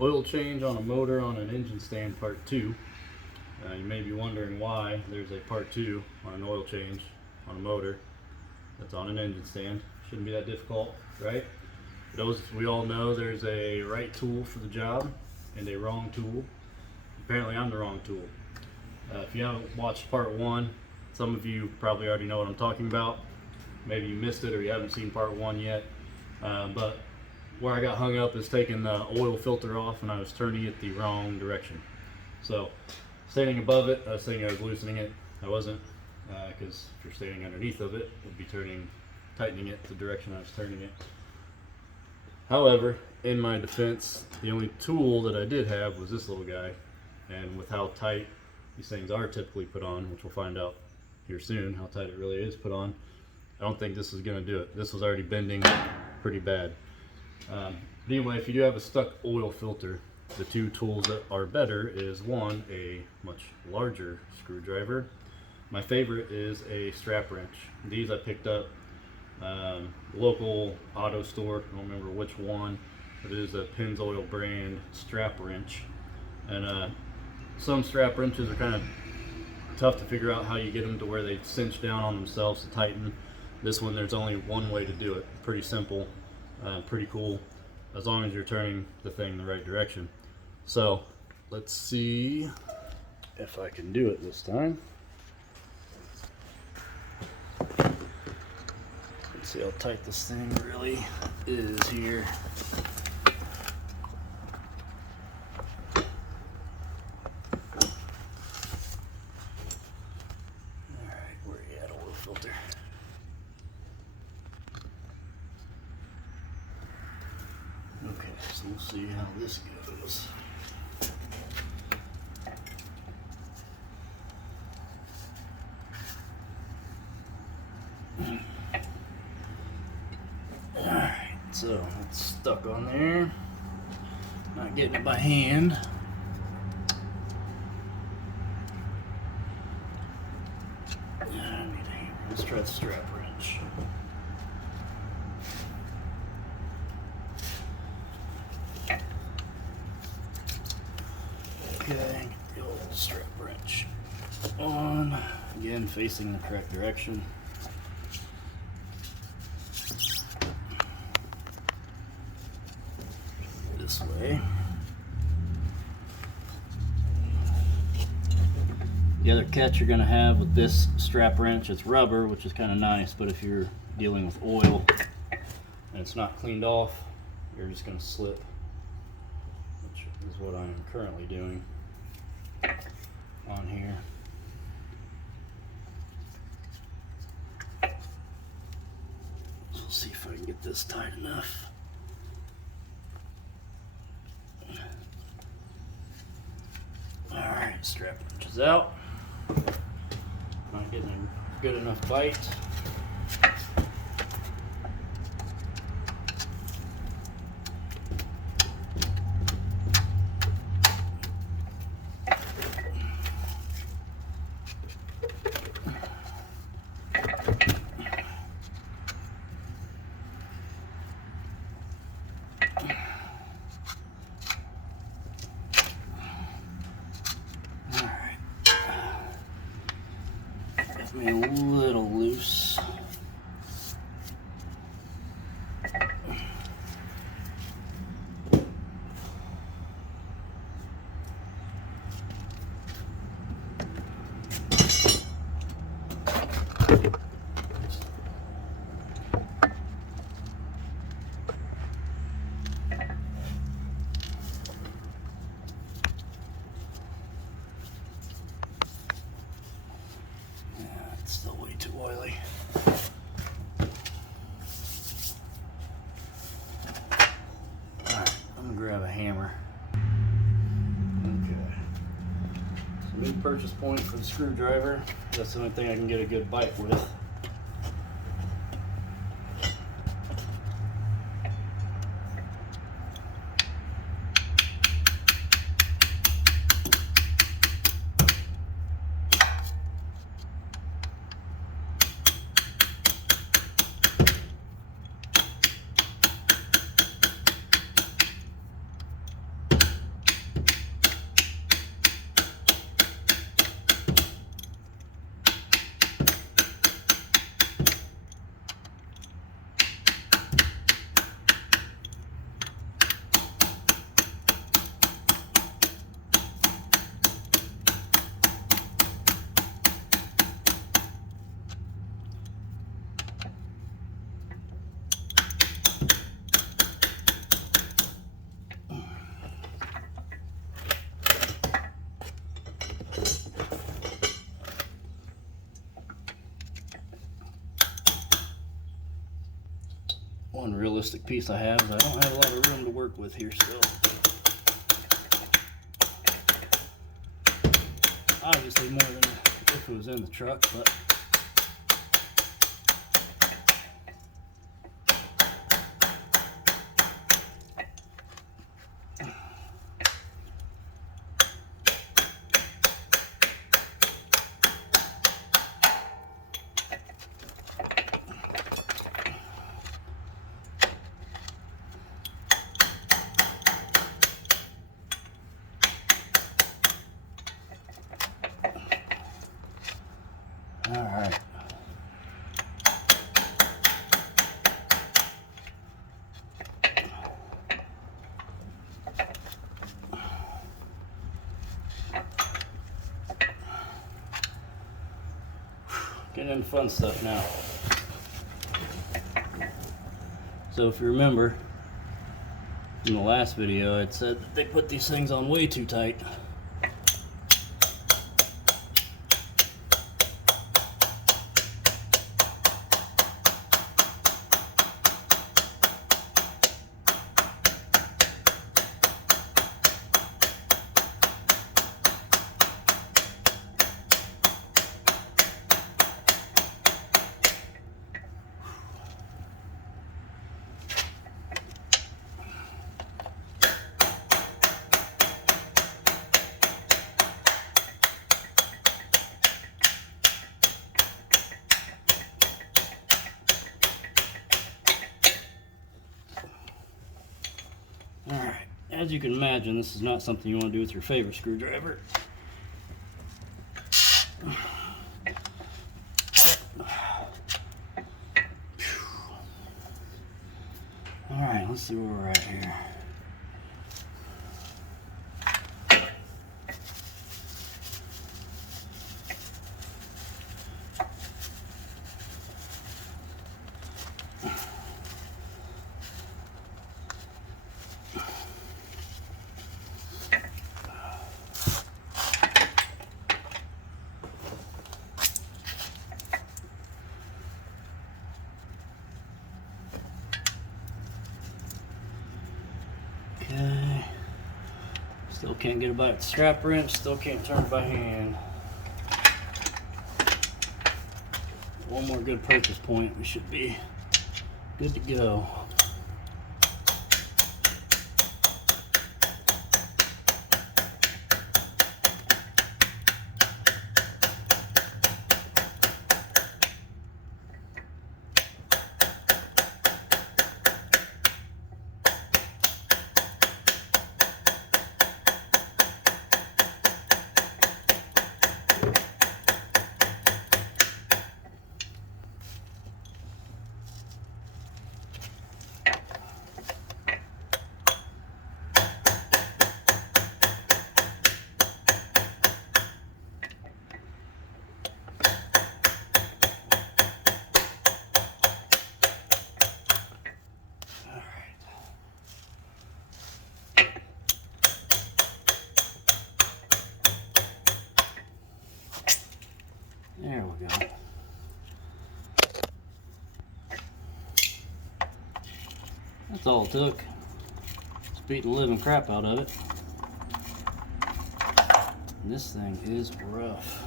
Oil change on a motor on an engine stand part 2. You may be wondering why there's a part 2 on an oil change on a motor that's on an engine stand. Shouldn't be that difficult, right? Those, we all know there's a right tool for the job and a wrong tool. Apparently I'm the wrong tool. If you haven't watched part 1, some of you probably already know what I'm talking about. Maybe you missed it or you haven't seen part 1 yet. But where I got hung up is taking the oil filter off and I was turning it the wrong direction. So standing above it, I was thinking I was loosening it. I wasn't, because if you're standing underneath of it, it would be tightening it the direction I was turning it. However, in my defense, the only tool that I did have was this little guy, and with how tight these things are typically put on, which we'll find out here soon how tight it really is put on, I don't think this is going to do it. This was already bending pretty bad. But anyway, if you do have a stuck oil filter, the two tools that are better is one, a much larger screwdriver. My favorite is a strap wrench. These I picked up local auto store, I don't remember which one, but it is a Pennzoil brand strap wrench. And some strap wrenches are kind of tough to figure out how you get them to where they cinch down on themselves to tighten. This one, there's only one way to do it. Pretty simple, pretty cool, as long as you're turning the thing the right direction. So let's see if I can do it this time. Let's see how tight this thing really is here. Alright, where are you at, oil filter? Okay, so we'll see how this goes. Alright, so it's stuck on there. Not getting it by hand. I need a hammer. Let's try the strap wrench. Okay, get the old strap wrench on. Again, facing the correct direction. This way. The other catch you're going to have with this strap wrench, it's rubber, which is kind of nice, but if you're dealing with oil and it's not cleaned off, you're just going to slip, which is what I am currently doing on here. So we'll see if I can get this tight enough. Alright, strap wrench is out. Not getting a good enough bite. Me a little loose. Still way too oily. Alright, I'm gonna grab a hammer. Okay. So new purchase point for the screwdriver. That's the only thing I can get a good bite with. unrealistic piece I have is I don't have a lot of room to work with here still. Obviously more than if it was in the truck, but all right. Getting into fun stuff now. So if you remember in the last video, I'd said that they put these things on way too tight. Alright, as you can imagine, this is not something you want to do with your favorite screwdriver. Alright, let's see where we're at here. Okay, still can't get it by the strap wrench, still can't turn it by hand. One more good purchase point, we should be good to go. There we go. That's all it took. Just beat the living crap out of it. And this thing is rough.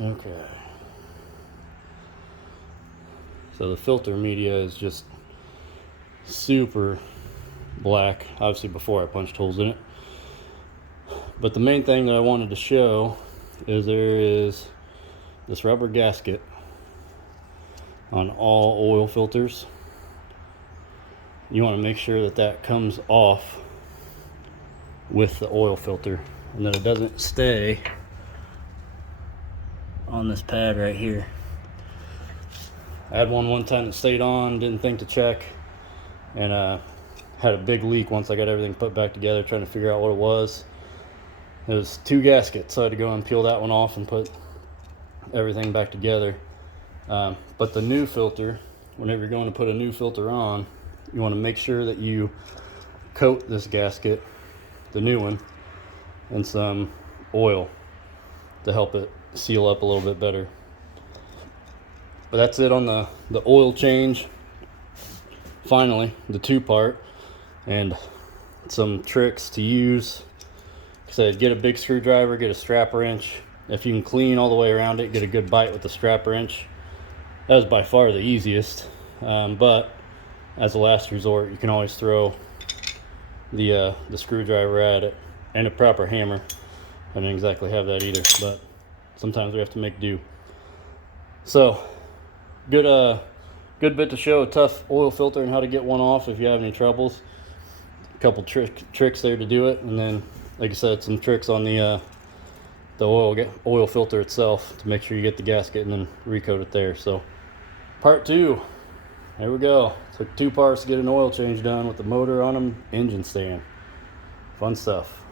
Okay. So the filter media is just super black, obviously before I punched holes in it. But the main thing that I wanted to show is there is this rubber gasket on all oil filters. You want to make sure that that comes off with the oil filter and that it doesn't stay on this pad right here. I had one time that stayed on, didn't think to check, and had a big leak once I got everything put back together, trying to figure out what it was. It was 2 gaskets, so I had to go and peel that one off and put everything back together. But the new filter, whenever you're going to put a new filter on, you want to make sure that you coat this gasket the new one, and some oil to help it seal up a little bit better. But that's it on the oil change. Finally, the 2-part, and some tricks to use. Like I said, get a big screwdriver, get a strap wrench. If you can clean all the way around it, get a good bite with the strap wrench. That is by far the easiest, but as a last resort, you can always throw the screwdriver at it, and a proper hammer. I didn't exactly have that either, but sometimes we have to make do. So good bit to show a tough oil filter and how to get one off if you have any troubles. A couple tricks there to do it, and then, like I said, some tricks on the oil filter itself to make sure you get the gasket and then recoat it there. So part 2, there we go. Took 2 parts to get an oil change done with the motor on them, engine stand. Fun stuff.